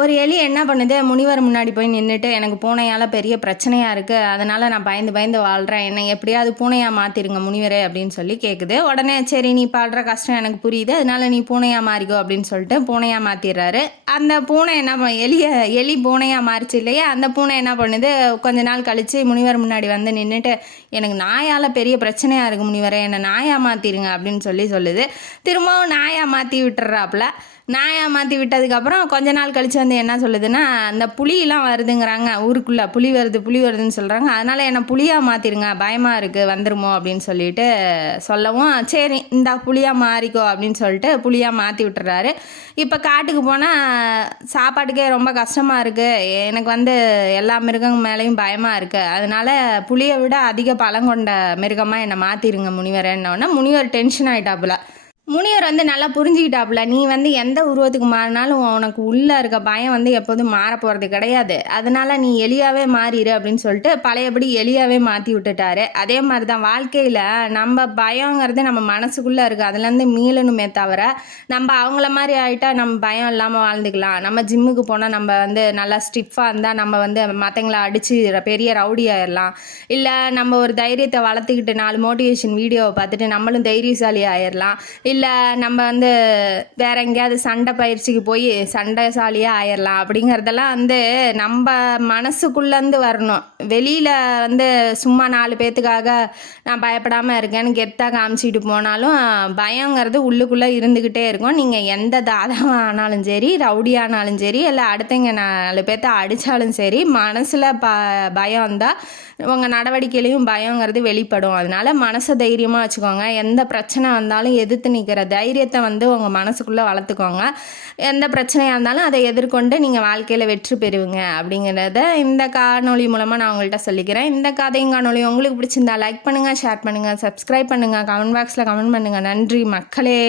ஒரு எலி என்ன பண்ணுது, முனிவர் முன்னாடி போய் நின்னுட்டு, "எனக்கு பூனையால பெரிய பிரச்சனையா இருக்கு. அதனால நான் பயந்து பயந்து வாழ்றேன். என்னை எப்படியாவது பூனையா மாத்திருங்க முனிவரே" அப்படின்னு சொல்லி கேட்குது. உடனே, "சரி நீ படுற கஷ்டம் எனக்கு புரியுது. அதனால நீ பூனையா மாறிக்கோ" அப்படின்னு சொல்லிட்டு பூனையா மாத்திடுறாரு. அந்த பூனை என்ன எலி பூனையா மாறிச்சு இல்லையா, அந்த பூனை என்ன பண்ணுது, கொஞ்ச நாள் கழிச்சு முனிவர் முன்னாடி வந்து நின்னுட்டு, "எனக்கு நாயால பெரிய பிரச்சனையா இருக்கு முனிவரே, என்னை நாயா மாத்திருங்க" அப்படின்னு சொல்லுது. திரும்பவும் நாயா மாற்றி விட்டுறாப்புல. நாயை மாற்றி விட்டதுக்கப்புறம் கொஞ்ச நாள் கழித்து வந்து என்ன சொல்லுதுன்னா, அந்த புலியெலாம் வருதுங்கிறாங்க ஊருக்குள்ளே, புலி வருதுன்னு சொல்கிறாங்க. அதனால் என்னை புலியாக மாற்றிருங்க, பயமாக இருக்குது வந்துருமோ அப்படின்னு சொல்லிட்டு சொல்லவும், சரி இந்த புலியாக மாறிக்கோ அப்படின்னு சொல்லிட்டு புலியாக மாற்றி விட்டுறாரு. இப்போ காட்டுக்கு போனால் சாப்பாட்டுக்கே ரொம்ப கஷ்டமாக இருக்குது, எனக்கு வந்து எல்லா மிருகங்க மேலேயும் பயமாக இருக்குது, அதனால் புலியை விட அதிக பலம் கொண்ட மிருகமாக என்னை மாற்றிருங்க முனிவரேன்னொன்னே முனிவர் டென்ஷன் ஆகிட்டாப்புல. முனிவர் வந்து நல்லா புரிஞ்சுக்கிட்டாப்புல, நீ வந்து எந்த உருவத்துக்கு மாறினாலும் உனக்கு உள்ளே இருக்க பயம் வந்து எப்போதும் மாற போகிறது கிடையாது, அதனால் நீ எலியாகவே மாறிடு அப்படின்னு சொல்லிட்டு பழையபடி எலியாகவே மாற்றி விட்டுட்டாரு. அதே மாதிரி தான் வாழ்க்கையில் நம்ம பயங்கிறது நம்ம மனசுக்குள்ளே இருக்குது, அதுலேருந்து மீளணுமே தவிர நம்ம அவங்கள மாதிரி ஆகிட்டா நம்ம பயம் இல்லாமல் வாழ்ந்துக்கலாம். நம்ம ஜிம்முக்கு போனால் நம்ம வந்து நல்லா ஸ்டிஃபாக இருந்தால் நம்ம வந்து மற்றவங்கள அடித்து பெரிய ரவுடி ஆயிடலாம். இல்லை நம்ம ஒரு தைரியத்தை வளர்த்துக்கிட்டு 4 மோட்டிவேஷன் வீடியோவை பார்த்துட்டு நம்மளும் தைரியசாலி ஆயிடலாம். இல்லை நம்ம வந்து வேற எங்கேயாவது சண்டை பயிற்சிக்கு போய் சண்டைசாலியாக ஆயிடலாம். அப்படிங்கிறதெல்லாம் வந்து நம்ம மனசுக்குள்ளேருந்து வரணும். வெளியில் வந்து சும்மா 4 பேர்த்துக்காக நான் பயப்படாமல் இருக்கேன்னு கெத்தாக காமிச்சிட்டு போனாலும் பயங்கிறது உள்ளுக்குள்ளே இருந்துக்கிட்டே இருக்கும். நீங்கள் எந்த தாதாவாக ஆனாலும் சரி, ரவுடியானாலும் சரி, இல்லை அடுத்தவங்க 4 பேர்த்த அடித்தாலும் சரி, மனசில் பயம் இருந்தால் உங்கள் நடவடிக்கையிலையும் பயங்கிறது வெளிப்படும். அதனால் மனசை தைரியமாக வச்சுக்கோங்க. எந்த பிரச்சனை வந்தாலும் எதிர்த்து நிற்கிற தைரியத்தை வந்து உங்கள் மனசுக்குள்ளே வளர்த்துக்கோங்க. எந்த பிரச்சனையாக இருந்தாலும் அதை எதிர்கொண்டு நீங்கள் வாழ்க்கையில் வெற்றி பெறுவீங்க அப்படிங்கிறத இந்த காணொளி மூலமாக நான் உங்கள்கிட்ட சொல்லிக்கிறேன். இந்த கதையும் காணொளி உங்களுக்கு பிடிச்சிருந்தா லைக் பண்ணுங்கள், ஷேர் பண்ணுங்கள், சப்ஸ்கிரைப் பண்ணுங்கள், கமெண்ட் பாக்ஸில் கமெண்ட் பண்ணுங்கள். நன்றி மக்களே.